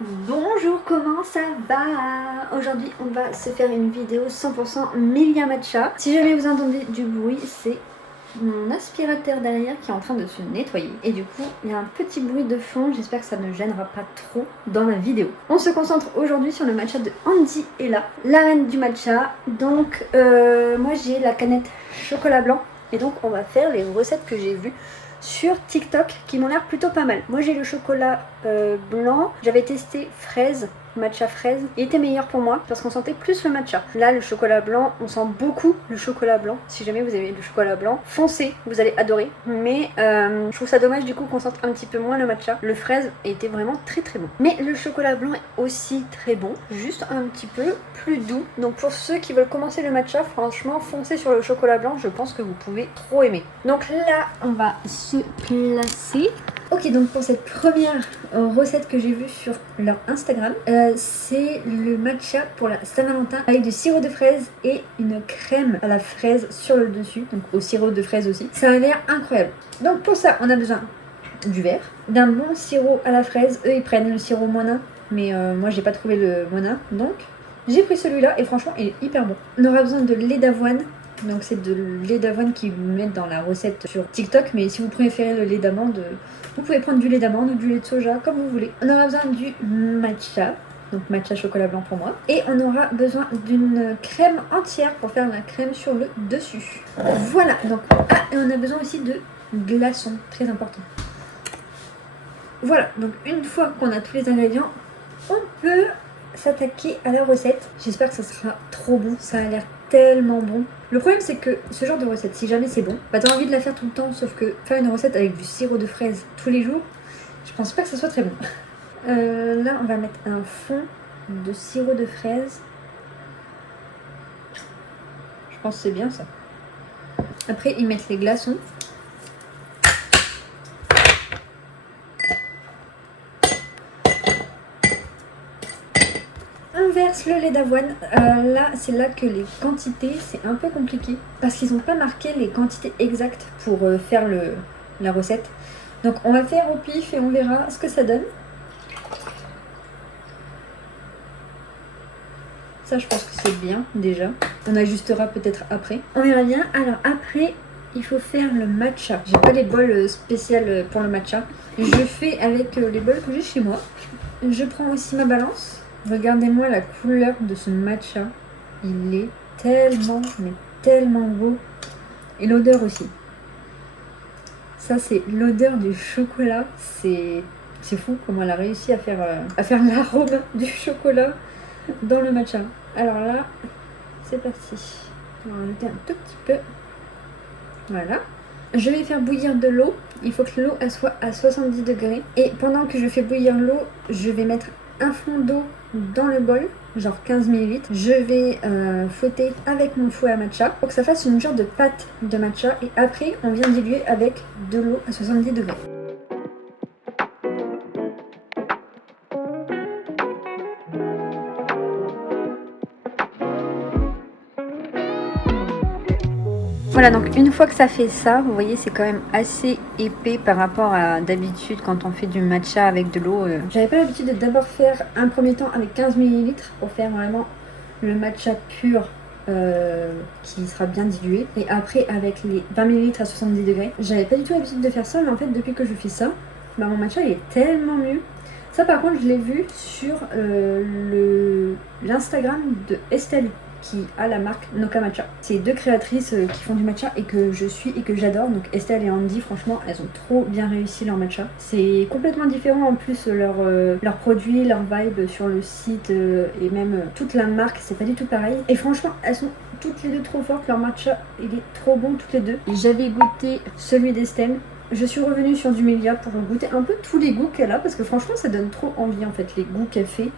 Bonjour, comment ça va? Aujourd'hui on va se faire une vidéo 100% Milia Matcha. Si jamais vous entendez du bruit, c'est mon aspirateur derrière qui est en train de se nettoyer. Et du coup il y a un petit bruit de fond, j'espère que ça ne gênera pas trop dans la vidéo. On se concentre aujourd'hui sur le matcha de Andy Ella, la reine du matcha. Donc moi j'ai la canette chocolat blanc et donc on va faire les recettes que j'ai vues sur TikTok qui m'ont l'air plutôt pas mal. Moi j'ai le chocolat blanc, j'avais testé fraise, matcha fraise, il était meilleur pour moi parce qu'on sentait plus le matcha. Là le chocolat blanc, on sent beaucoup le chocolat blanc. Si jamais vous avez le chocolat blanc, foncez, vous allez adorer. Mais je trouve ça dommage du coup qu'on sente un petit peu moins le matcha. Le fraise était vraiment très très bon. Mais le chocolat blanc est aussi très bon, juste un petit peu plus doux. Donc pour ceux qui veulent commencer le matcha, franchement foncez sur le chocolat blanc, je pense que vous pouvez trop aimer. Donc là on va se placer. Ok, donc pour cette première recette que j'ai vue sur leur Instagram, c'est le matcha pour la Saint-Valentin avec du sirop de fraise et une crème à la fraise sur le dessus, donc au sirop de fraise aussi. Ça a l'air incroyable. Donc pour ça, on a besoin du verre, d'un bon sirop à la fraise. Eux, ils prennent le sirop monin, mais moi, j'ai pas trouvé le monin, donc j'ai pris celui-là et franchement, il est hyper bon. On aura besoin de lait d'avoine. Donc c'est de lait d'avoine qu'ils mettent dans la recette sur TikTok, mais si vous préférez le lait d'amande, vous pouvez prendre du lait d'amande ou du lait de soja, comme vous voulez. On aura besoin du matcha, donc matcha chocolat blanc pour moi. Et on aura besoin d'une crème entière pour faire la crème sur le dessus. Voilà, donc et on a besoin aussi de glaçons, très important. Voilà, donc une fois qu'on a tous les ingrédients, on peut s'attaquer à la recette. J'espère que ça sera trop bon, ça a l'air tellement bon. Le problème c'est que ce genre de recette, si jamais c'est bon, bah t'as envie de la faire tout le temps, sauf que faire une recette avec du sirop de fraise tous les jours, je pense pas que ça soit très bon. Là on va mettre un fond de sirop de fraise. Je pense que c'est bien ça. Après ils mettent les glaçons. On verse le lait d'avoine. Là, c'est là que les quantités, c'est un peu compliqué. Parce qu'ils n'ont pas marqué les quantités exactes pour faire la recette. Donc on va faire au pif et on verra ce que ça donne. Ça, je pense que c'est bien déjà. On ajustera peut-être après. On verra bien. Alors après, il faut faire le matcha. J'ai pas les bols spéciales pour le matcha. Je fais avec les bols que j'ai chez moi. Je prends aussi ma balance. Regardez-moi la couleur de ce matcha. Il est tellement, mais tellement beau. Et l'odeur aussi. Ça, c'est l'odeur du chocolat. C'est fou comment elle a réussi à faire l'arôme du chocolat dans le matcha. Alors là, c'est parti. On va en ajouter un tout petit peu. Voilà. Je vais faire bouillir de l'eau. Il faut que l'eau soit à 70 degrés. Et pendant que je fais bouillir l'eau, je vais mettre un fond d'eau dans le bol, genre 15 ml. Je vais fouetter avec mon fouet à matcha pour que ça fasse une genre de pâte de matcha. Et après, on vient diluer avec de l'eau à 70 degrés. Voilà, donc une fois que ça fait ça, vous voyez c'est quand même assez épais par rapport à d'habitude quand on fait du matcha avec de l'eau. J'avais pas l'habitude de d'abord faire un premier temps avec 15 ml pour faire vraiment le matcha pur qui sera bien dilué. Et après avec les 20 ml à 70 degrés. J'avais pas du tout l'habitude de faire ça, mais en fait depuis que je fais ça, bah, mon matcha il est tellement mieux. Ça par contre je l'ai vu sur l'Instagram de Estelle, qui a la marque Noka Matcha. C'est deux créatrices qui font du matcha et que je suis et que j'adore. Donc Estelle et Andy, franchement, elles ont trop bien réussi leur matcha. C'est complètement différent en plus leurs produits, leur vibe sur le site et même toute la marque, c'est pas du tout pareil. Et franchement, elles sont toutes les deux trop fortes. Leur matcha, il est trop bon toutes les deux. J'avais goûté celui d'Estelle. Je suis revenue sur du Milia pour goûter un peu tous les goûts qu'elle a parce que franchement, ça donne trop envie en fait, les goûts qu'elle fait.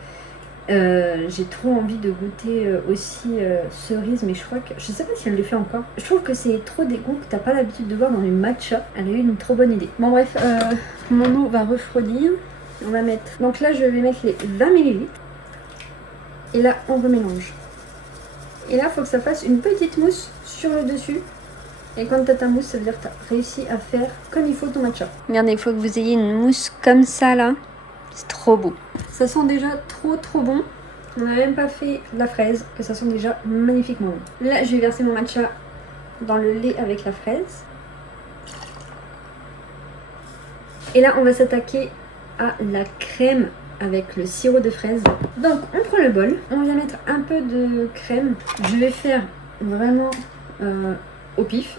J'ai trop envie de goûter aussi cerise, mais je crois que je sais pas si elle le fait encore. Je trouve que c'est trop des goûts que t'as pas l'habitude de voir dans les matcha. Elle a eu une trop bonne idée. Bon bref, mon eau va refroidir. On va mettre, donc là je vais mettre les 20 ml et là on remélange. Et là il faut que ça fasse une petite mousse sur le dessus. Et quand t'as ta mousse, ça veut dire que t'as réussi à faire comme il faut ton matcha. Regardez, il faut que vous ayez une mousse comme ça là. C'est trop beau. Ça sent déjà trop bon. On n'a même pas fait la fraise, que ça sent déjà magnifiquement bon. Là, je vais verser mon matcha dans le lait avec la fraise. Et là, on va s'attaquer à la crème avec le sirop de fraise. Donc, on prend le bol. On vient mettre un peu de crème. Je vais faire vraiment au pif.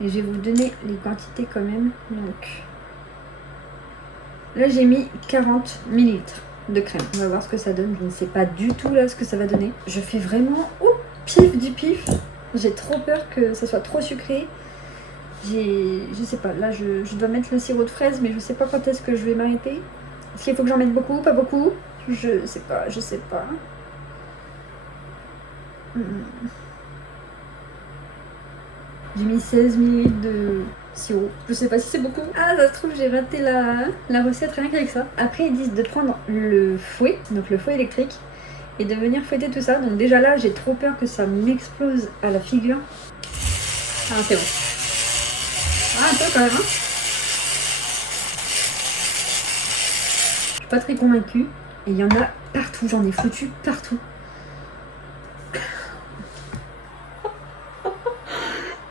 Et je vais vous donner les quantités quand même. Donc, là, j'ai mis 40 ml de crème. On va voir ce que ça donne. Je ne sais pas du tout là ce que ça va donner. Je fais vraiment au pif du pif. J'ai trop peur que ça soit trop sucré. Je sais pas, là je dois mettre le sirop de fraise, mais je sais pas quand est-ce que je vais m'arrêter. Est-ce qu'il faut que j'en mette beaucoup, pas beaucoup? Je sais pas. J'ai mis 16 ml de sirop. Je sais pas si c'est beaucoup. Ah, ça se trouve, j'ai raté la recette rien qu'avec ça. Après, ils disent de prendre le fouet, donc le fouet électrique, et de venir fouetter tout ça. Donc déjà là, j'ai trop peur que ça m'explose à la figure. Ah, c'est bon. Ah, un peu quand même, hein. Je suis pas très convaincue. Et il y en a partout, j'en ai foutu partout.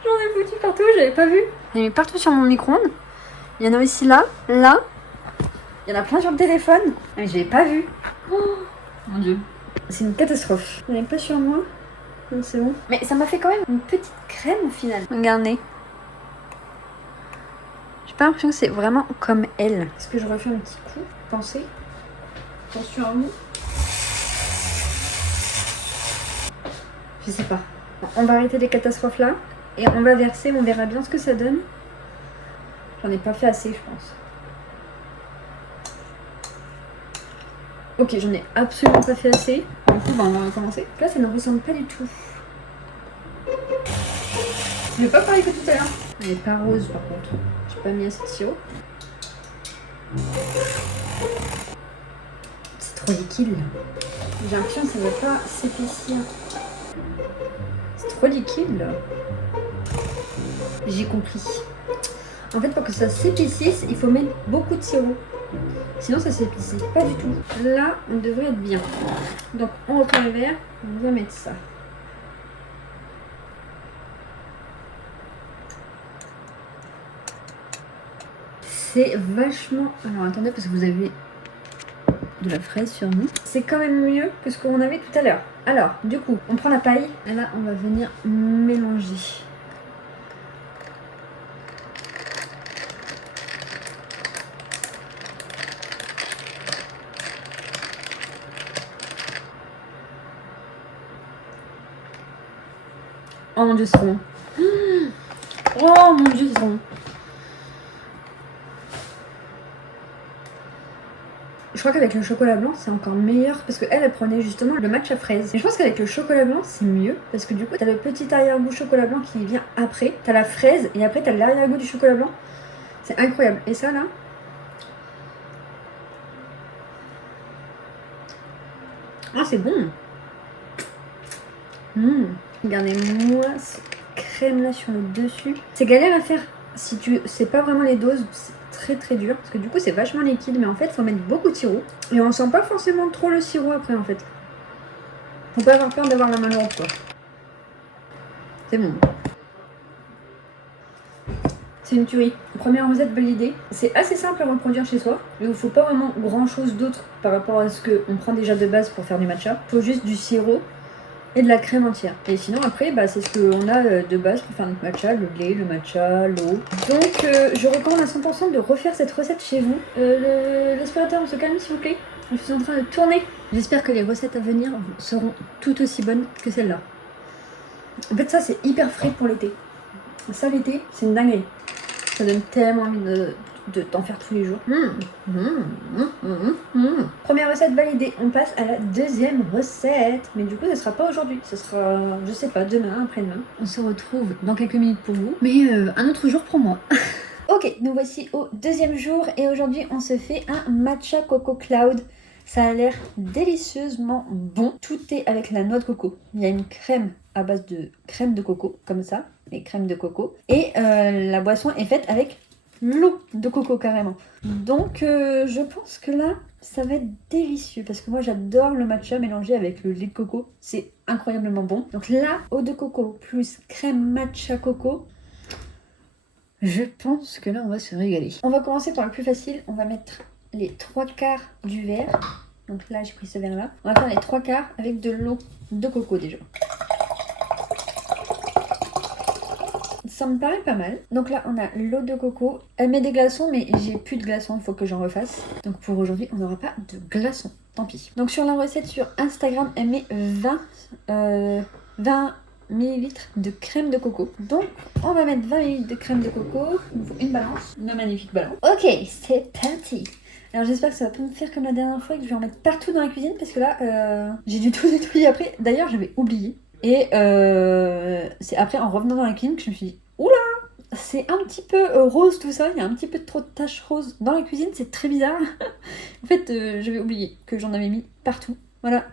J'en ai foutu partout, j'avais pas vu. J'en ai mis partout sur mon micro-ondes. Il y en a aussi là, là. Il y en a plein sur le téléphone. Mais j'avais pas vu. Oh, mon dieu. C'est une catastrophe. Il n'y en avait pas sur moi. C'est bon. Mais ça m'a fait quand même une petite crème au final. Regardez. J'ai pas l'impression que c'est vraiment comme elle. Est-ce que je refais un petit coup? Pensez. Attention à vous. Je sais pas. Bon, on va arrêter les catastrophes là. Et on va verser, on verra bien ce que ça donne. J'en ai pas fait assez, je pense. Ok, j'en ai absolument pas fait assez. Du coup, on va recommencer. Là, ça ne ressemble pas du tout. Je vais pas pareil que tout à l'heure. Elle est pas rose par contre. J'ai pas mis assez de sirop. C'est trop liquide là. J'ai l'impression que ça ne va pas s'épaissir. C'est trop liquide là. J'ai compris. En fait, pour que ça s'épaississe, il faut mettre beaucoup de sirop. Sinon, ça s'épaissit pas du tout. Là, on devrait être bien. Donc, on reprend le verre. On va mettre ça. C'est vachement... Alors, attendez, parce que vous avez de la fraise sur nous. C'est quand même mieux que ce qu'on avait tout à l'heure. Alors, du coup, on prend la paille. Et là, on va venir mélanger. Oh mon dieu, c'est bon. Oh mon dieu, c'est bon. Je crois qu'avec le chocolat blanc, c'est encore meilleur parce qu'elle, elle prenait justement le matcha fraise. Et je pense qu'avec le chocolat blanc, c'est mieux parce que du coup, t'as le petit arrière-goût chocolat blanc qui vient après. T'as la fraise et après, t'as l'arrière-goût du chocolat blanc. C'est incroyable. Et ça, là... Ah, c'est bon. Regardez-moi ce crème là sur le dessus. C'est galère à faire si tu sais pas vraiment les doses. C'est très dur parce que du coup c'est vachement liquide, mais en fait faut mettre beaucoup de sirop et on sent pas forcément trop le sirop après en fait. Faut pas avoir peur d'avoir la main lourde quoi. C'est bon. C'est une tuerie. Première recette validée. C'est assez simple à reproduire chez soi. Il ne faut pas vraiment grand chose d'autre par rapport à ce qu'on prend déjà de base pour faire du matcha. Il faut juste du sirop et de la crème entière. Et sinon après c'est ce qu'on a de base pour faire notre matcha, le lait, le matcha, l'eau. Donc je recommande à 100% de refaire cette recette chez vous. L'aspirateur, on se calme s'il vous plaît. Je suis en train de tourner. J'espère que les recettes à venir seront tout aussi bonnes que celle-là. En fait ça c'est hyper frais pour l'été. Ça l'été c'est une dinguerie. Ça donne tellement envie de t'en faire tous les jours. Première recette validée, on passe à la deuxième recette. Mais du coup, ce sera pas aujourd'hui, ce sera, je sais pas, demain, après-demain. On se retrouve dans quelques minutes pour vous, mais un autre jour pour moi. Ok, nous voici au deuxième jour et aujourd'hui, on se fait un matcha coco cloud. Ça a l'air délicieusement bon. Tout est avec la noix de coco. Il y a une crème à base de crème de coco, comme ça, et crème de coco. Et la boisson est faite avec l'eau de coco carrément. Donc je pense que là, ça va être délicieux parce que moi j'adore le matcha mélangé avec le lait de coco. C'est incroyablement bon. Donc là, eau de coco plus crème matcha coco. Je pense que là, on va se régaler. On va commencer par le plus facile. On va mettre les 3/4 du verre. Donc là, j'ai pris ce verre-là. On va faire les 3/4 avec de l'eau de coco déjà. Ça me paraît pas mal. Donc là, on a l'eau de coco. Elle met des glaçons, mais j'ai plus de glaçons. Il faut que j'en refasse. Donc pour aujourd'hui, on n'aura pas de glaçons. Tant pis. Donc sur la recette sur Instagram, elle met 20 millilitres de crème de coco. Donc on va mettre 20 millilitres de crème de coco. Il nous faut une balance, une magnifique balance. Ok, c'est parti. Alors j'espère que ça va pas me faire comme la dernière fois et que je vais en mettre partout dans la cuisine parce que là j'ai dû tout nettoyer après. D'ailleurs j'avais oublié. Et c'est après en revenant dans la cuisine que je me suis dit oula, c'est un petit peu rose tout ça, il y a un petit peu trop de taches roses dans la cuisine, c'est très bizarre. En fait j'avais oublié que j'en avais mis partout. Voilà.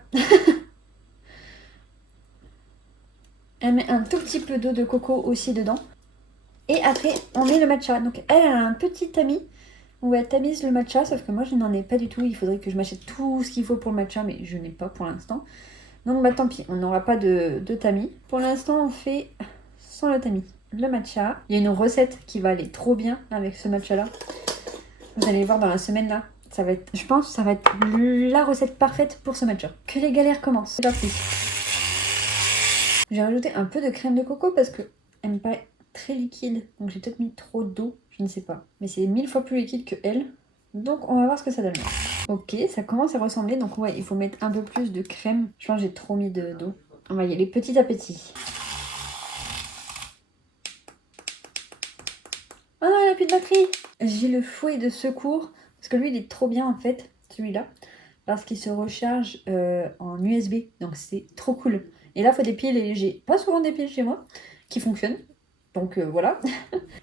Elle met un tout petit peu d'eau de coco aussi dedans. Et après, on met le matcha. Donc elle a un petit tamis où elle tamise le matcha, sauf que moi je n'en ai pas du tout. Il faudrait que je m'achète tout ce qu'il faut pour le matcha, mais je n'ai pas pour l'instant. Donc bah tant pis, on n'aura pas de tamis. Pour l'instant, on fait sans le tamis. Le matcha. Il y a une recette qui va aller trop bien avec ce matcha-là. Vous allez voir dans la semaine là. Ça va être, je pense que ça va être la recette parfaite pour ce matcha. Que les galères commencent. C'est parti. J'ai rajouté un peu de crème de coco parce que elle me paraît très liquide. Donc j'ai peut-être mis trop d'eau, je ne sais pas. Mais c'est 1000 fois plus liquide que elle. Donc on va voir ce que ça donne. Ok, ça commence à ressembler. Donc ouais, il faut mettre un peu plus de crème. Je pense que j'ai trop mis d'eau. On va y aller petit à petit. Oh non, elle a plus de batterie. J'ai le fouet de secours. Parce que lui, il est trop bien en fait, celui-là. Parce qu'il se recharge en USB. Donc c'est trop cool. Et là, il faut des piles et j'ai pas souvent des piles chez moi qui fonctionnent. Donc voilà.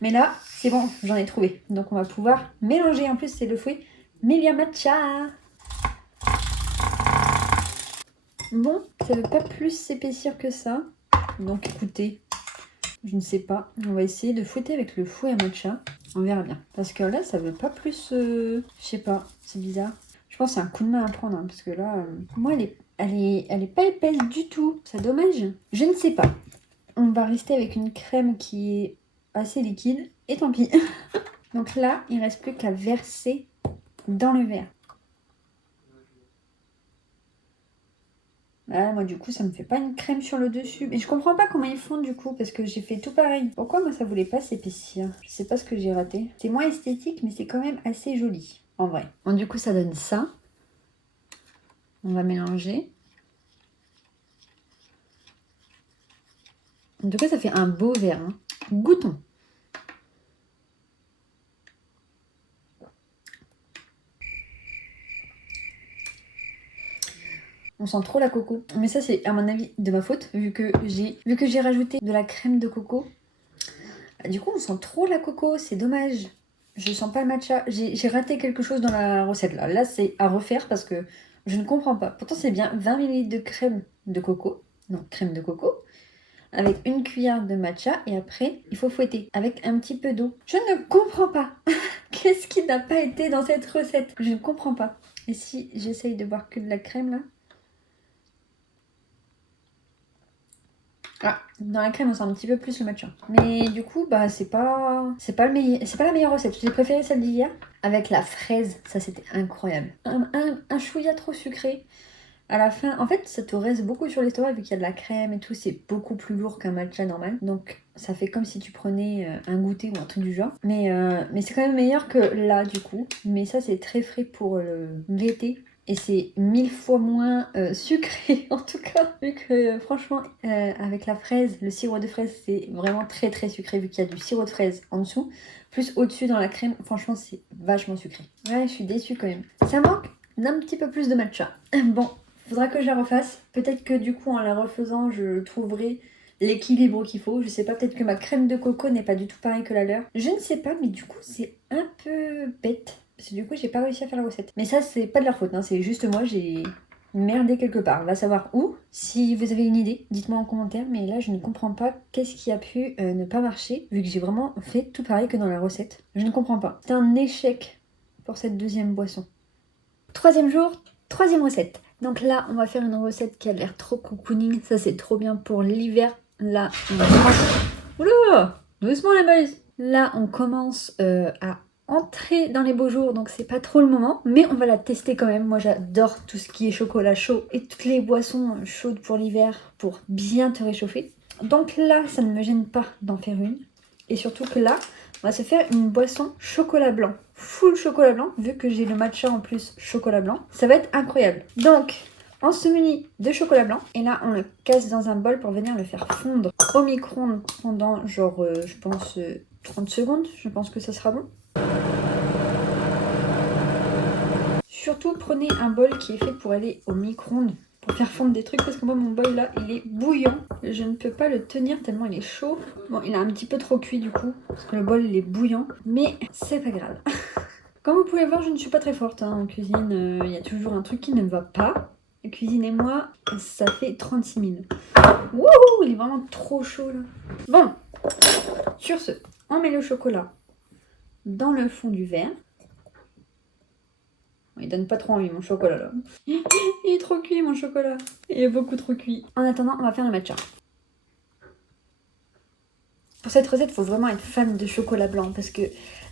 Mais là, c'est bon, j'en ai trouvé. Donc on va pouvoir mélanger. En plus, c'est le fouet Melia Matcha. Bon, ça ne veut pas plus s'épaissir que ça. Donc écoutez, je ne sais pas. On va essayer de fouetter avec le fouet à matcha. On verra bien. Parce que là, ça veut pas plus... Je sais pas, c'est bizarre. Je pense que c'est un coup de main à prendre. Hein, parce que là, moi, elle est pas épaisse du tout. C'est dommage. Je ne sais pas. On va rester avec une crème qui est assez liquide. Et tant pis. Donc là, il ne reste plus qu'à verser dans le verre. Là, moi, du coup, ça me fait pas une crème sur le dessus. Mais je comprends pas comment ils font, du coup, parce que j'ai fait tout pareil. Pourquoi, moi, ça voulait pas s'épaissir? Je sais pas ce que j'ai raté. C'est moins esthétique, mais c'est quand même assez joli, en vrai. Bon, du coup, ça donne ça. On va mélanger. En tout cas, ça fait un beau verre. Hein. Goûtons. On sent trop la coco. Mais ça, c'est à mon avis de ma faute, vu que j'ai rajouté de la crème de coco. Du coup, on sent trop la coco, c'est dommage. Je sens pas le matcha. J'ai raté quelque chose dans la recette là. Là, c'est à refaire parce que je ne comprends pas. Pourtant, c'est bien 20 ml de crème de coco. Non, crème de coco. Avec une cuillère de matcha. Et après, il faut fouetter avec un petit peu d'eau. Je ne comprends pas. Qu'est-ce qui n'a pas été dans cette recette? Je ne comprends pas. Et si j'essaye de boire que de la crème là? Ah, dans la crème, on sent un petit peu plus le matcha. Mais du coup, bah c'est pas la meilleure recette. J'ai préféré celle d'hier avec la fraise. Ça, c'était incroyable. Un chouïa trop sucré. À la fin, en fait, ça te reste beaucoup sur l'estomac vu qu'il y a de la crème et tout. C'est beaucoup plus lourd qu'un matcha normal. Donc, ça fait comme si tu prenais un goûter ou un truc du genre. Mais c'est quand même meilleur que là, du coup. Mais ça, c'est très frais pour l'été. Et c'est 1000 fois moins sucré en tout cas, vu que franchement avec la fraise, le sirop de fraise c'est vraiment très très sucré vu qu'il y a du sirop de fraise en dessous, plus au-dessus dans la crème, franchement c'est vachement sucré. Ouais, je suis déçue quand même. Ça manque d'un petit peu plus de matcha. Bon, faudra que je la refasse. Peut-être que du coup en la refaisant je trouverai l'équilibre qu'il faut. Je sais pas, peut-être que ma crème de coco n'est pas du tout pareille que la leur. Je ne sais pas, mais du coup c'est un peu bête. Parce que du coup, j'ai pas réussi à faire la recette. Mais ça, c'est pas de leur faute, hein. C'est juste moi, j'ai merdé quelque part. Va savoir où. Si vous avez une idée, dites-moi en commentaire. Mais là, je ne comprends pas qu'est-ce qui a pu ne pas marcher, vu que j'ai vraiment fait tout pareil que dans la recette. Je ne comprends pas. C'est un échec pour cette deuxième boisson. Troisième jour, troisième recette. Donc là, on va faire une recette qui a l'air trop cocooning. Ça, c'est trop bien pour l'hiver. Là, on commence... Oula, doucement les boys. Là, on commence à entrer dans les beaux jours, donc c'est pas trop le moment, mais on va la tester quand même. Moi j'adore tout ce qui est chocolat chaud et toutes les boissons chaudes pour l'hiver pour bien te réchauffer. Donc là, ça ne me gêne pas d'en faire une. Et surtout que là, on va se faire une boisson chocolat blanc. Full chocolat blanc, vu que j'ai le matcha en plus chocolat blanc. Ça va être incroyable. Donc, on se munit de chocolat blanc. Et là, on le casse dans un bol pour venir le faire fondre au micro-ondes pendant genre, je pense, 30 secondes. Je pense que ça sera bon. Surtout, prenez un bol qui est fait pour aller au micro-ondes, pour faire fondre des trucs, parce que moi, mon bol là, il est bouillant. Je ne peux pas le tenir tellement il est chaud. Bon, il a un petit peu trop cuit du coup, parce que le bol, il est bouillant. Mais c'est pas grave. Comme vous pouvez voir, je ne suis pas très forte en cuisine. Il y a toujours un truc qui ne va pas. Cuisinez-moi, ça fait 36 000. Wouhou, il est vraiment trop chaud là. Bon, sur ce, on met le chocolat dans le fond du verre. Il donne pas trop envie mon chocolat là. Il est trop cuit mon chocolat. Il est beaucoup trop cuit. En attendant, on va faire le matcha. Pour cette recette, il faut vraiment être fan de chocolat blanc parce que,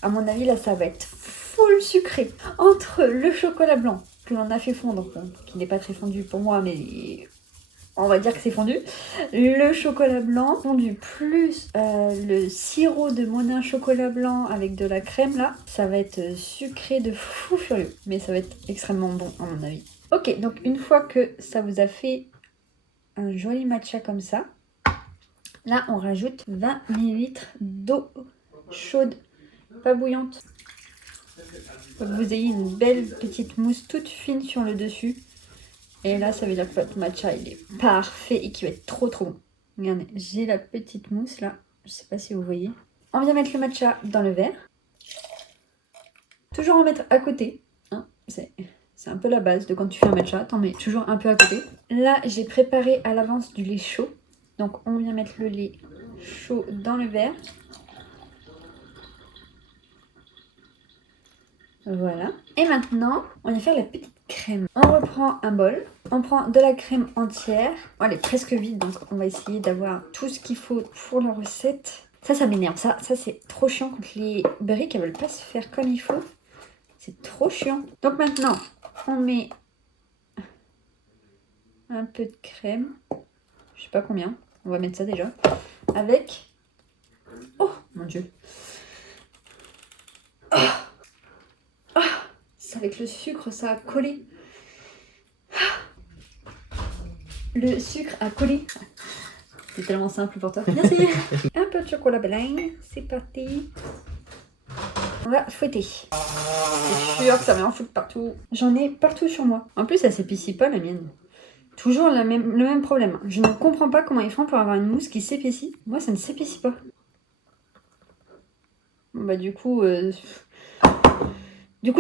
à mon avis, là, ça va être full sucré. Entre le chocolat blanc que l'on a fait fondre, qui n'est pas très fondu pour moi, mais on va dire que c'est fondu. Le chocolat blanc fondu plus le sirop de Monin chocolat blanc avec de la crème là, ça va être sucré de fou furieux. Mais ça va être extrêmement bon à mon avis. Ok, donc une fois que ça vous a fait un joli matcha comme ça, là on rajoute 20 ml d'eau chaude, pas bouillante. Faut que vous ayez une belle petite mousse toute fine sur le dessus. Et là, ça veut dire que votre matcha, il est parfait et qu'il va être trop trop bon. Regardez, j'ai la petite mousse là. Je sais pas si vous voyez. On vient mettre le matcha dans le verre. Toujours en mettre à côté. Hein, c'est un peu la base de quand tu fais un matcha. T'en mets toujours un peu à côté. Là, j'ai préparé à l'avance du lait chaud. Donc, on vient mettre le lait chaud dans le verre. Voilà. Et maintenant, on va faire la petite crème. On reprend un bol. On prend de la crème entière. Oh, elle est presque vide, donc on va essayer d'avoir tout ce qu'il faut pour la recette. Ça m'énerve. Ça c'est trop chiant quand les briques, elles veulent pas se faire comme il faut. C'est trop chiant. Donc maintenant, on met un peu de crème. Je sais pas combien. On va mettre ça déjà. Avec... Oh, mon Dieu. Avec le sucre, ça a collé. Le sucre a collé. C'est tellement simple pour toi. Merci. Un peu de chocolat blanc. C'est parti. On va fouetter. C'est sûr que ça va en foutre partout. J'en ai partout sur moi. En plus, ça s'épaissit pas la mienne. Toujours le même problème. Je ne comprends pas comment ils font pour avoir une mousse qui s'épaissit. Moi, ça ne s'épaissit pas. Bon, bah du coup,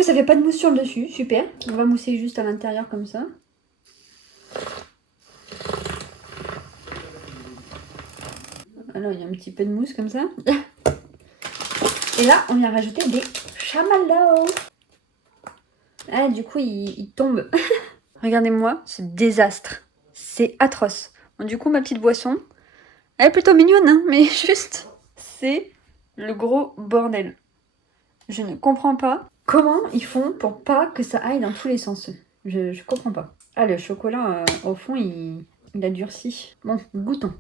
ça fait pas de mousse sur le dessus. Super. On va mousser juste à l'intérieur comme ça. Alors, il y a un petit peu de mousse comme ça. Et là, on vient rajouter des chamallows. Ah, du coup, il tombe. Regardez-moi ce désastre. C'est atroce. Bon, du coup, ma petite boisson, elle est plutôt mignonne, hein, mais juste, c'est le gros bordel. Je ne comprends pas comment ils font pour pas que ça aille dans tous les sens. Je comprends pas. Ah, le chocolat, au fond, il a durci. Bon, goûtons.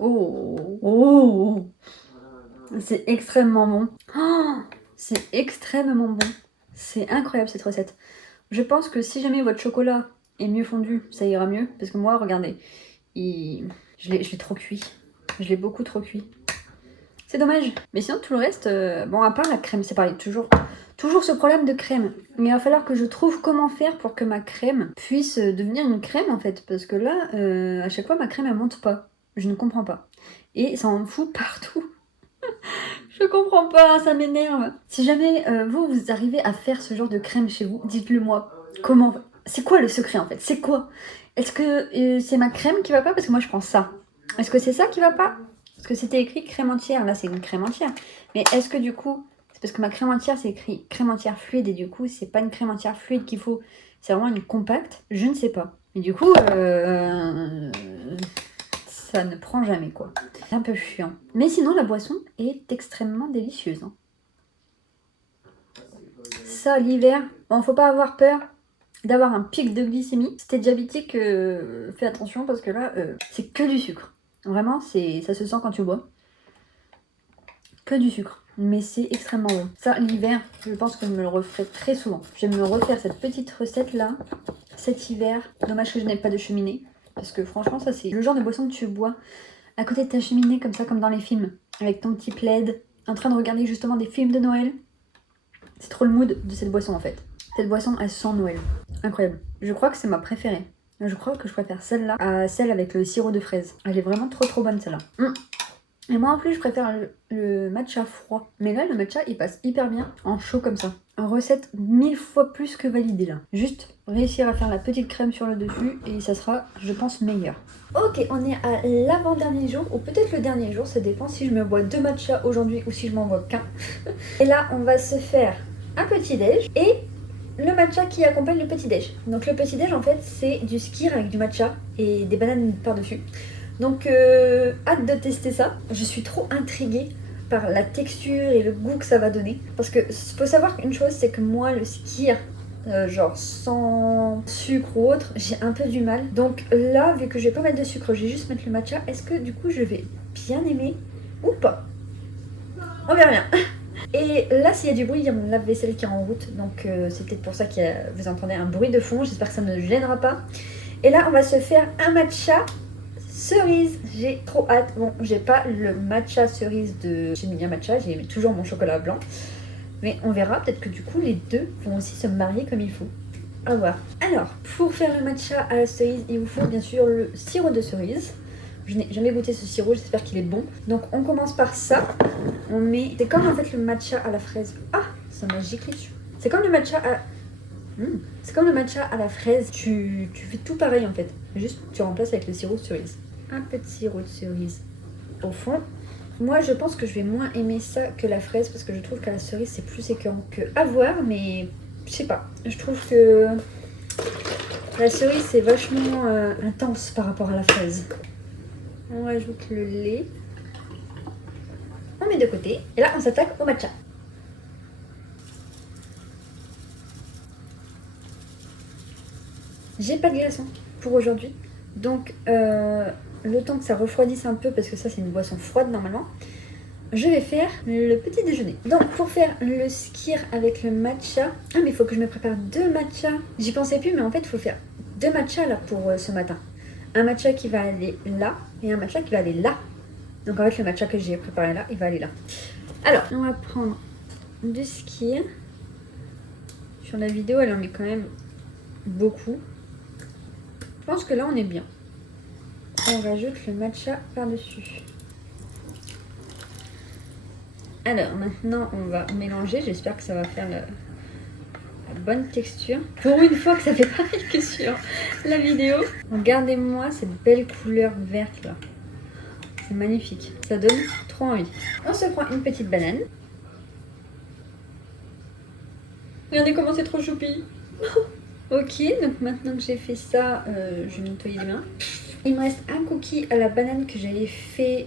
Oh, c'est extrêmement bon. Oh, c'est extrêmement bon. C'est incroyable cette recette. Je pense que si jamais votre chocolat est mieux fondu, ça ira mieux. Parce que moi, regardez, je l'ai trop cuit. Je l'ai beaucoup trop cuit. C'est dommage. Mais sinon, tout le reste, bon, à part la crème, c'est pareil. Toujours ce problème de crème. Mais il va falloir que je trouve comment faire pour que ma crème puisse devenir une crème, en fait. Parce que là, à chaque fois, ma crème, elle monte pas. Je ne comprends pas. Et ça en fout partout. Je comprends pas, ça m'énerve. Si jamais vous arrivez à faire ce genre de crème chez vous, dites-le moi. Comment? C'est quoi le secret en fait? C'est quoi? Est-ce que c'est ma crème qui va pas? Parce que moi je prends ça. Est-ce que c'est ça qui va pas? Parce que c'était écrit crème entière. Là c'est une crème entière. Mais est-ce que du coup, c'est parce que ma crème entière c'est écrit crème entière fluide et du coup c'est pas une crème entière fluide qu'il faut. C'est vraiment une compacte. Je ne sais pas. Et du coup, ça ne prend jamais quoi. C'est un peu chiant. Mais sinon la boisson est extrêmement délicieuse. Hein. Ça l'hiver, bon faut pas avoir peur d'avoir un pic de glycémie. Si t'es diabétique, fais attention parce que là c'est que du sucre. Vraiment ça se sent quand tu bois. Que du sucre. Mais c'est extrêmement bon. Ça l'hiver, je pense que je me le referai très souvent. Je vais me refaire cette petite recette là cet hiver. Dommage que je n'ai pas de cheminée. Parce que franchement, ça c'est le genre de boisson que tu bois à côté de ta cheminée, comme ça, comme dans les films. Avec ton petit plaid, en train de regarder justement des films de Noël. C'est trop le mood de cette boisson en fait. Cette boisson, elle sent Noël. Incroyable. Je crois que c'est ma préférée. Je crois que je préfère celle-là à celle avec le sirop de fraise. Elle est vraiment trop bonne celle-là. Et moi en plus je préfère le matcha froid. Mais là le matcha il passe hyper bien en chaud comme ça. Une recette 1000 fois plus que validée là. Juste réussir à faire la petite crème sur le dessus et ça sera je pense meilleur. Ok, on est à l'avant-dernier jour ou peut-être le dernier jour, ça dépend si je me bois 2 matchas aujourd'hui ou si je m'en bois qu'un. Et là on va se faire un petit déj et le matcha qui accompagne le petit déj. Donc le petit déj en fait c'est du skyr avec du matcha et des bananes par-dessus. Donc hâte de tester ça. Je suis trop intriguée par la texture et le goût que ça va donner. Parce que faut savoir qu'une chose, c'est que moi le skyr, genre sans sucre ou autre, j'ai un peu du mal. Donc là, vu que je vais pas mettre de sucre, je vais juste mettre le matcha. Est-ce que du coup je vais bien aimer ou pas? On verra bien. Et là, s'il y a du bruit, il y a mon lave-vaisselle qui est en route. Donc c'est peut-être pour ça que vous entendez un bruit de fond. J'espère que ça ne gênera pas. Et là, on va se faire un matcha cerise. J'ai trop hâte. Bon, j'ai pas le matcha cerise de chez Minia Matcha. J'ai toujours mon chocolat blanc. Mais on verra. Peut-être que du coup, les deux vont aussi se marier comme il faut. À voir. Alors, pour faire le matcha à la cerise, il vous faut bien sûr le sirop de cerise. Je n'ai jamais goûté ce sirop, j'espère qu'il est bon. Donc on commence par ça. On met... C'est comme en fait le matcha à la fraise. Ah, ça m'a giclé dessus. C'est comme le matcha à... C'est comme le matcha à la fraise. Tu fais tout pareil en fait. Juste tu remplaces avec le sirop de cerise. Un peu de sirop de cerise au fond. Moi je pense que je vais moins aimer ça que la fraise parce que je trouve qu'à la cerise c'est plus écœurant que à voir, mais je sais pas. Je trouve que la cerise c'est vachement intense par rapport à la fraise. On rajoute le lait. On met de côté. Et là, on s'attaque au matcha. J'ai pas de glaçons pour aujourd'hui. Donc, le temps que ça refroidisse un peu, parce que ça, c'est une boisson froide normalement, je vais faire le petit déjeuner. Donc, pour faire le skyr avec le matcha... Ah, mais il faut que je me prépare 2 matchas. J'y pensais plus, mais en fait, il faut faire 2 matchas là pour ce matin. Un matcha qui va aller là et un matcha qui va aller là. Donc en fait le matcha que j'ai préparé là, il va aller là. Alors, on va prendre du skyr. Sur la vidéo, elle en met quand même beaucoup. Je pense que là, on est bien. On rajoute le matcha par-dessus. Alors maintenant, on va mélanger. J'espère que ça va faire la bonne texture. Pour une fois que ça fait pareil que sur la vidéo. Regardez-moi cette belle couleur verte là. C'est magnifique. Ça donne trop envie. On se prend une petite banane. Regardez comment c'est trop choupi. Ok, donc maintenant que j'ai fait ça, je vais nettoyer les mains. Il me reste un cookie à la banane que j'avais fait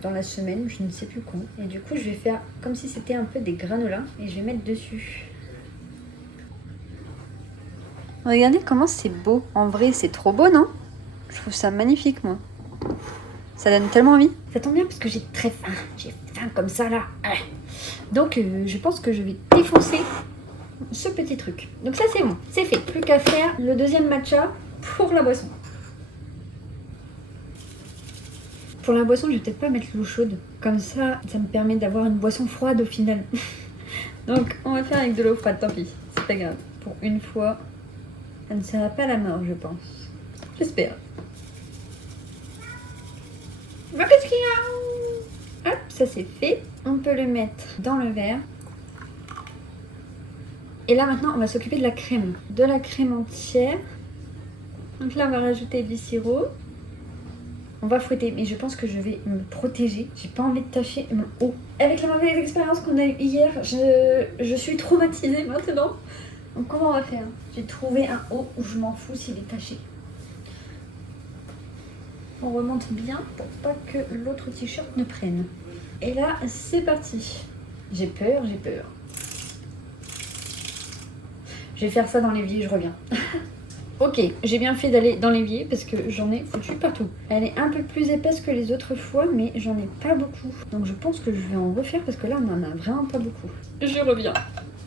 dans la semaine, je ne sais plus quand. Et du coup, je vais faire comme si c'était un peu des granolas et je vais mettre dessus. Regardez comment c'est beau. En vrai, c'est trop beau, non? Je trouve ça magnifique, moi. Ça donne tellement envie. Ça tombe bien parce que j'ai très faim. J'ai faim comme ça, là. Donc, je pense que je vais défoncer ce petit truc. Donc ça, c'est bon. C'est fait. Plus qu'à faire le deuxième matcha pour la boisson. Pour la boisson, je vais peut-être pas mettre l'eau chaude. Comme ça, ça me permet d'avoir une boisson froide au final. Donc, on va faire avec de l'eau froide. Tant pis. C'est pas grave. Pour une fois... Ça ne sera pas la mort, je pense. J'espère. Qu'est-ce qu'il y a? Hop. ça c'est fait. On peut le mettre dans le verre. Et là maintenant on va s'occuper de la crème. De la crème entière. Donc là on va rajouter du sirop. On va fouetter, mais je pense que je vais me protéger. J'ai pas envie de tacher mon haut. Avec la mauvaise expérience qu'on a eue hier, je suis traumatisée maintenant. Donc comment on va faire? J'ai trouvé un haut où je m'en fous s'il est taché. On remonte bien pour pas que l'autre t-shirt ne prenne. Et là, c'est parti. J'ai peur, j'ai peur. Je vais faire ça dans l'évier, je reviens. Ok, j'ai bien fait d'aller dans l'évier parce que j'en ai foutu partout. Elle est un peu plus épaisse que les autres fois, mais j'en ai pas beaucoup. Donc je pense que je vais en refaire parce que là, on en a vraiment pas beaucoup. Je reviens.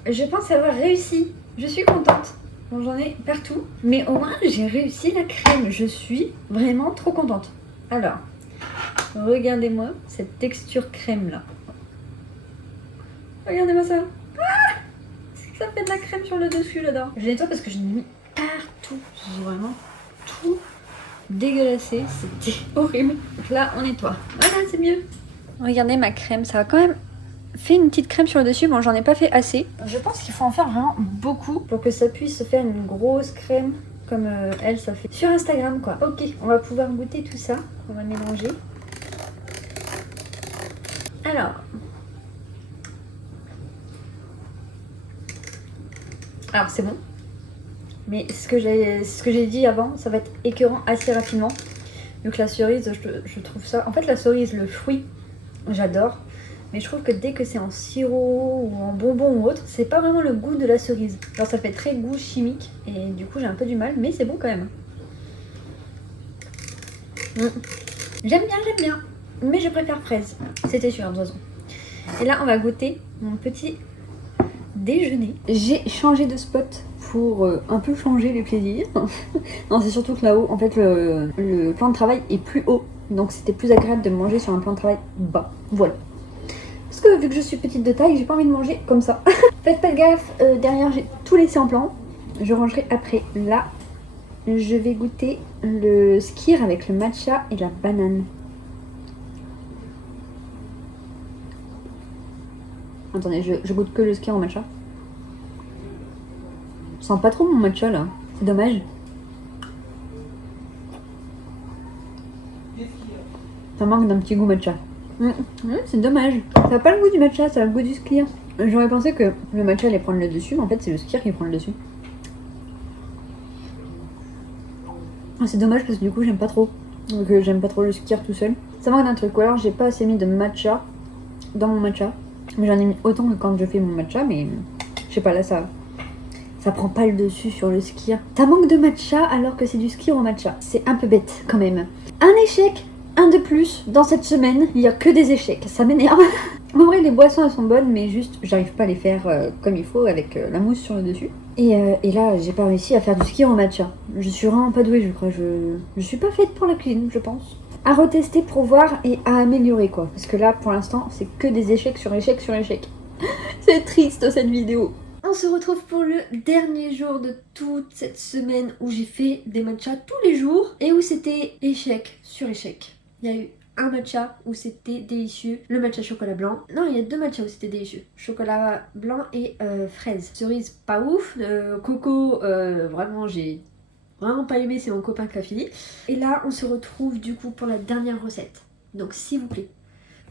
Je pense avoir réussi. Je suis contente. Bon, j'en ai partout. Mais au moins, j'ai réussi la crème. Je suis vraiment trop contente. Alors, regardez-moi cette texture crème là. Regardez-moi ça. Ah, ça fait de la crème sur le dessus là-dedans. Je nettoie parce que je l'ai mis partout. J'ai vraiment tout dégueulassé. C'était horrible. Donc là, on nettoie. Voilà, c'est mieux. Regardez ma crème. Ça a quand même fait une petite crème sur le dessus. Bon, j'en ai pas fait assez. Je pense qu'il faut en faire vraiment beaucoup pour que ça puisse faire une grosse crème comme elle, ça fait sur Instagram, quoi. Ok, on va pouvoir goûter tout ça. On va mélanger. Alors c'est bon. Mais ce que j'ai dit avant, ça va être écœurant assez rapidement. Donc la cerise, je trouve ça... En fait, la cerise, le fruit, j'adore. Mais je trouve que dès que c'est en sirop ou en bonbon ou autre, c'est pas vraiment le goût de la cerise. Genre ça fait très goût chimique et du coup j'ai un peu du mal, mais c'est bon quand même. J'aime bien. Mais je préfère fraise. C'était sûr de toute façon. Et là on va goûter mon petit déjeuner. J'ai changé de spot pour un peu changer les plaisirs. Non, c'est surtout que là-haut, en fait, le plan de travail est plus haut. Donc c'était plus agréable de manger sur un plan de travail bas. Voilà. Parce que vu que je suis petite de taille, j'ai pas envie de manger comme ça. Faites pas gaffe, derrière j'ai tout laissé en plan. Je rangerai après. Là, je vais goûter le skyr avec le matcha et la banane. Attendez, je goûte que le skyr au matcha. Je sens pas trop mon matcha là. C'est dommage. Ça manque d'un petit goût matcha. C'est dommage. Ça n'a pas le goût du matcha, ça a le goût du skyr. J'aurais pensé que le matcha allait prendre le dessus, mais en fait c'est le skyr qui prend le dessus. C'est dommage parce que du coup j'aime pas trop. Donc j'aime pas trop le skyr tout seul. Ça manque d'un truc, ou alors j'ai pas assez mis de matcha dans mon matcha. Mais j'en ai mis autant que quand je fais mon matcha, mais je sais pas, là ça prend pas le dessus sur le skyr. Ça manque de matcha alors que c'est du skyr au matcha. C'est un peu bête quand même. Un échec, un de plus dans cette semaine. Il y a que des échecs, ça m'énerve. En vrai les boissons elles sont bonnes mais juste j'arrive pas à les faire comme il faut avec la mousse sur le dessus. Et là j'ai pas réussi à faire du skyr au matcha. Je suis vraiment pas douée je crois. Je suis pas faite pour la cuisine je pense. À retester pour voir et à améliorer quoi. Parce que là pour l'instant c'est que des échecs sur échecs sur échecs. C'est triste cette vidéo. On se retrouve pour le dernier jour de toute cette semaine où j'ai fait des matchas tous les jours et où c'était échec sur échec. Il y a eu un matcha où c'était délicieux, le matcha chocolat blanc. Non, il y a deux matchas où c'était délicieux. Chocolat blanc et fraise. Cerise, pas ouf. Coco, vraiment, j'ai vraiment pas aimé, c'est mon copain qui a fini. Et là, on se retrouve du coup pour la dernière recette. Donc s'il vous plaît,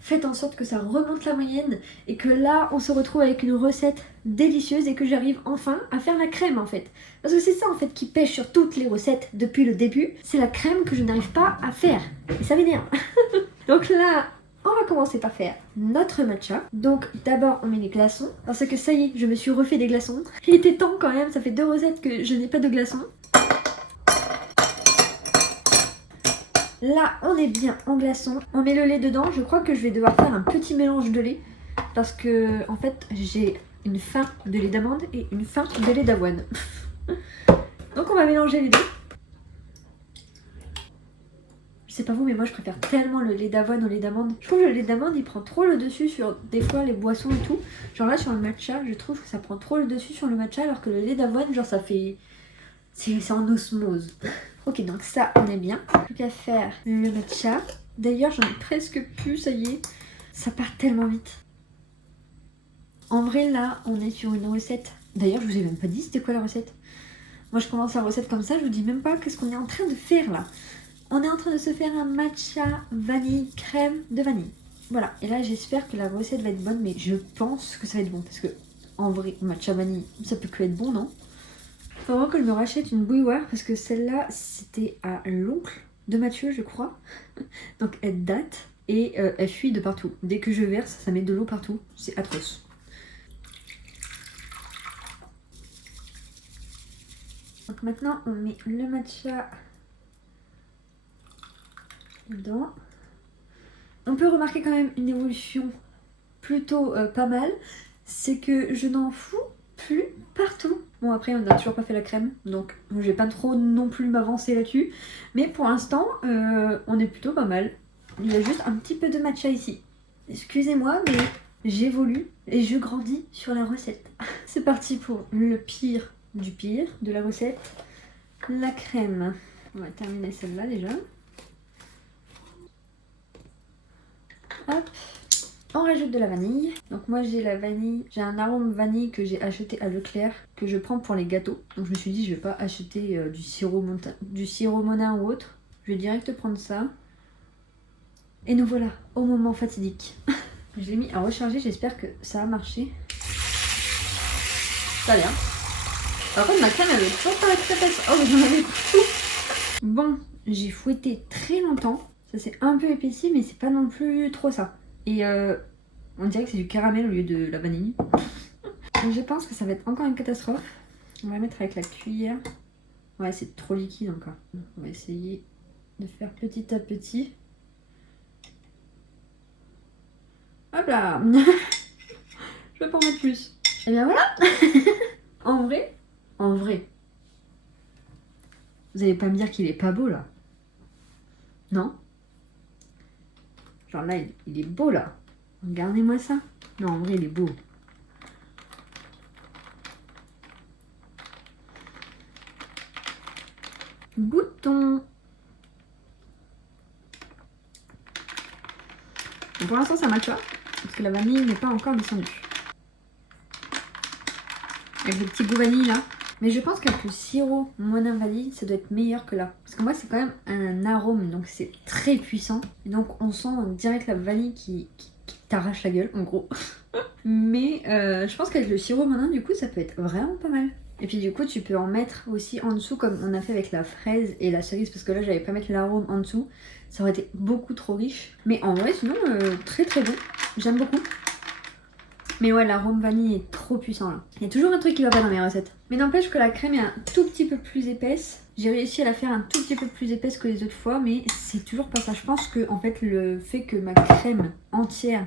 faites en sorte que ça remonte la moyenne et que là on se retrouve avec une recette délicieuse et que j'arrive enfin à faire la crème en fait. Parce que c'est ça en fait qui pêche sur toutes les recettes depuis le début, c'est la crème que je n'arrive pas à faire. Et ça m'énerve. Donc là, on va commencer par faire notre matcha. Donc d'abord on met les glaçons, parce que ça y est, je me suis refait des glaçons. Il était temps quand même, ça fait 2 recettes que je n'ai pas de glaçons. Là, on est bien en glaçon. On met le lait dedans. Je crois que je vais devoir faire un petit mélange de lait. Parce que, en fait, j'ai une faim de lait d'amande et une faim de lait d'avoine. Donc, on va mélanger les deux. Je sais pas vous, mais moi, je préfère tellement le lait d'avoine au lait d'amande. Je trouve que le lait d'amande, il prend trop le dessus sur, des fois, les boissons et tout. Genre là, sur le matcha, je trouve que ça prend trop le dessus sur le matcha. Alors que le lait d'avoine, genre, ça fait... C'est en osmose. Ok, donc ça, on est bien. Plus qu'à faire le matcha. D'ailleurs, j'en ai presque plus, ça y est. Ça part tellement vite. En vrai, là, on est sur une recette. D'ailleurs, je vous ai même pas dit c'était quoi la recette. Moi, je commence la recette comme ça, je vous dis même pas qu'est-ce qu'on est en train de faire là. On est en train de se faire un matcha vanille crème de vanille. Voilà, et là, j'espère que la recette va être bonne, mais je pense que ça va être bon. Parce que, en vrai, matcha vanille, ça peut que être bon, non? Faut vraiment que je me rachète une bouilloire, parce que celle-là, c'était à l'oncle de Mathieu, je crois. Donc, elle date, et elle fuit de partout. Dès que je verse, ça met de l'eau partout. C'est atroce. Donc maintenant, on met le matcha dedans. On peut remarquer quand même une évolution plutôt pas mal. C'est que je n'en fous plus partout. Bon, après, on n'a toujours pas fait la crème, donc je vais pas trop non plus m'avancer là-dessus. Mais pour l'instant, on est plutôt pas mal. Il y a juste un petit peu de matcha ici. Excusez-moi, mais j'évolue et je grandis sur la recette. C'est parti pour le pire du pire de la recette. La crème. On va terminer celle-là déjà. Hop. On rajoute de la vanille. Donc moi j'ai la vanille, j'ai un arôme vanille que j'ai acheté à Leclerc, que je prends pour les gâteaux. Donc je me suis dit je vais pas acheter du sirop monin ou autre. Je vais direct prendre ça. Et nous voilà au moment fatidique. Je l'ai mis à recharger, j'espère que ça a marché. Ça vient. Par contre ma crème elle veut toujours pas être épaisse. Oh j'en avais tout. Bon, j'ai fouetté très longtemps. Ça s'est un peu épaissi mais c'est pas non plus trop ça. Et on dirait que c'est du caramel au lieu de la vanille. Je pense que ça va être encore une catastrophe. On va mettre avec la cuillère. Ouais, c'est trop liquide encore. On va essayer de faire petit à petit. Hop là. Je vais pas en mettre plus. Et bien voilà. En vrai. Vous allez pas me dire qu'il est pas beau là. Non? Genre là, il est beau là. Regardez-moi ça. Non, en vrai, il est beau. Goûtons. Pour l'instant, ça match pas. Parce que la vanille n'est pas encore descendue. Avec le petit goût vanille là. Mais je pense qu'avec le sirop monin vanille, ça doit être meilleur que là. Parce que moi, c'est quand même un arôme, donc c'est très puissant. Et donc, on sent direct la vanille qui t'arrache la gueule, en gros. Mais je pense qu'avec le sirop monin, du coup, ça peut être vraiment pas mal. Et puis du coup, tu peux en mettre aussi en dessous, comme on a fait avec la fraise et la cerise, parce que là, j'avais pas mettre l'arôme en dessous. Ça aurait été beaucoup trop riche. Mais en vrai, sinon, très très bon. J'aime beaucoup. Mais ouais, l'arôme vanille est trop puissant là. Il y a toujours un truc qui va pas dans mes recettes. Mais n'empêche que la crème est un tout petit peu plus épaisse. J'ai réussi à la faire un tout petit peu plus épaisse que les autres fois, mais c'est toujours pas ça. Je pense que en fait le fait que ma crème entière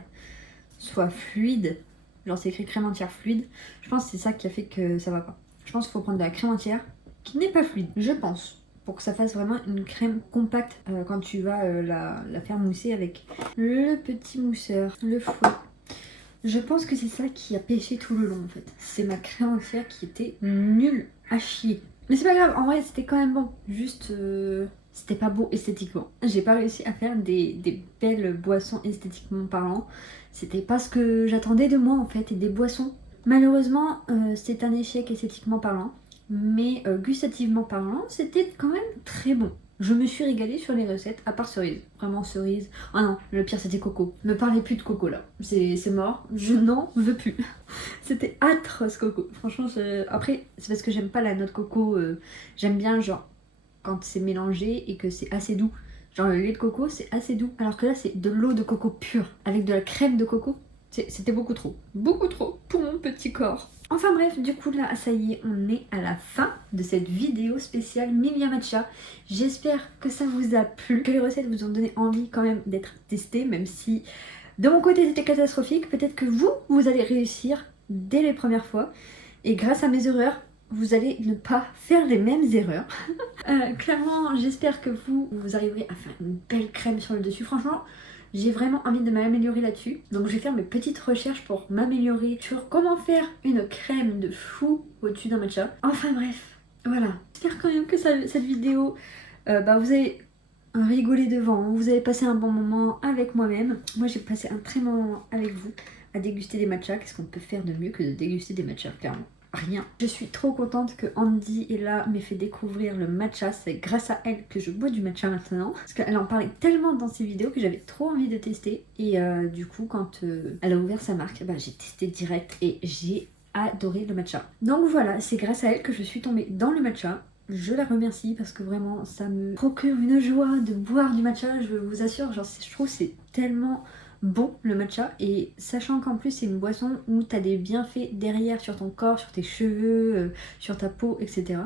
soit fluide, genre c'est écrit crème entière fluide, je pense que c'est ça qui a fait que ça va pas. Je pense qu'il faut prendre de la crème entière qui n'est pas fluide, je pense, pour que ça fasse vraiment une crème compacte quand tu vas la faire mousser avec le petit mousseur, le fouet. Je pense que c'est ça qui a pêché tout le long en fait. C'est ma crème entière qui était nulle à chier. Mais c'est pas grave, en vrai c'était quand même bon. Juste, c'était pas beau esthétiquement. J'ai pas réussi à faire des belles boissons esthétiquement parlant. C'était pas ce que j'attendais de moi en fait, et des boissons. Malheureusement, c'est un échec esthétiquement parlant. Mais gustativement parlant, c'était quand même très bon. Je me suis régalée sur les recettes, à part cerise. Vraiment cerise. Ah non, le pire c'était coco. Ne parlez plus de coco là. C'est mort. Je n'en veux plus. C'était atroce coco. Franchement, après, c'est parce que j'aime pas la noix de coco. J'aime bien genre quand c'est mélangé et que c'est assez doux. Genre le lait de coco, c'est assez doux. Alors que là, c'est de l'eau de coco pure avec de la crème de coco. C'était beaucoup trop. Beaucoup trop pour mon petit corps. Enfin bref, du coup là, ça y est, on est à la fin de cette vidéo spéciale Milia Matcha. J'espère que ça vous a plu, que les recettes vous ont donné envie quand même d'être testées, même si de mon côté c'était catastrophique. Peut-être que vous allez réussir dès les premières fois. Et grâce à mes erreurs, vous allez ne pas faire les mêmes erreurs. Clairement, j'espère que vous arriverez à faire une belle crème sur le dessus. Franchement, j'ai vraiment envie de m'améliorer là-dessus. Donc je vais faire mes petites recherches pour m'améliorer sur comment faire une crème de fou au-dessus d'un matcha. Enfin bref, voilà. J'espère quand même que cette vidéo, vous allez rigoler devant, vous avez passé un bon moment avec moi-même. Moi j'ai passé un très bon moment avec vous à déguster des matchas. Qu'est-ce qu'on peut faire de mieux que de déguster des matchas, clairement? Rien. Je suis trop contente que Andy est là, m'ait fait découvrir le matcha. C'est grâce à elle que je bois du matcha maintenant. Parce qu'elle en parlait tellement dans ses vidéos que j'avais trop envie de tester. Et du coup, quand elle a ouvert sa marque, bah, j'ai testé direct et j'ai adoré le matcha. Donc voilà, c'est grâce à elle que je suis tombée dans le matcha. Je la remercie parce que vraiment ça me procure une joie de boire du matcha, je vous assure, genre je trouve que c'est tellement bon le matcha, et sachant qu'en plus c'est une boisson où tu as des bienfaits derrière sur ton corps, sur tes cheveux, sur ta peau, etc.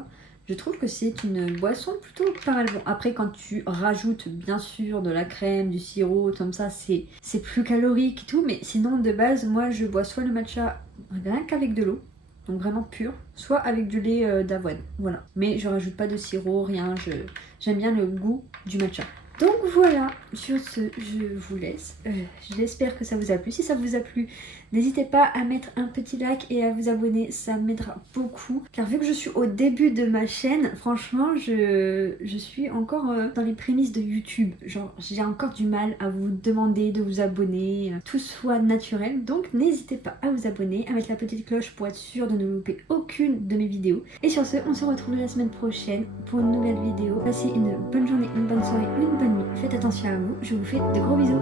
Je trouve que c'est une boisson plutôt pas mal. Bon, après quand tu rajoutes bien sûr de la crème, du sirop, comme ça, c'est plus calorique et tout, mais sinon de base moi je bois soit le matcha rien qu'avec de l'eau, donc vraiment pur, soit avec du lait d'avoine, voilà. Mais je rajoute pas de sirop, rien, j'aime bien le goût du matcha. Donc voilà, sur ce, je vous laisse. J'espère que ça vous a plu. Si ça vous a plu, n'hésitez pas à mettre un petit like et à vous abonner, ça m'aidera beaucoup. Car vu que je suis au début de ma chaîne, franchement, je suis encore dans les prémices de YouTube. Genre, j'ai encore du mal à vous demander de vous abonner, tout soit naturel. Donc n'hésitez pas à vous abonner, à mettre la petite cloche pour être sûr de ne louper aucune de mes vidéos. Et sur ce, on se retrouve la semaine prochaine pour une nouvelle vidéo. Passez une bonne journée, une bonne soirée, une bonne nuit. Faites attention à vous. Je vous fais de gros bisous.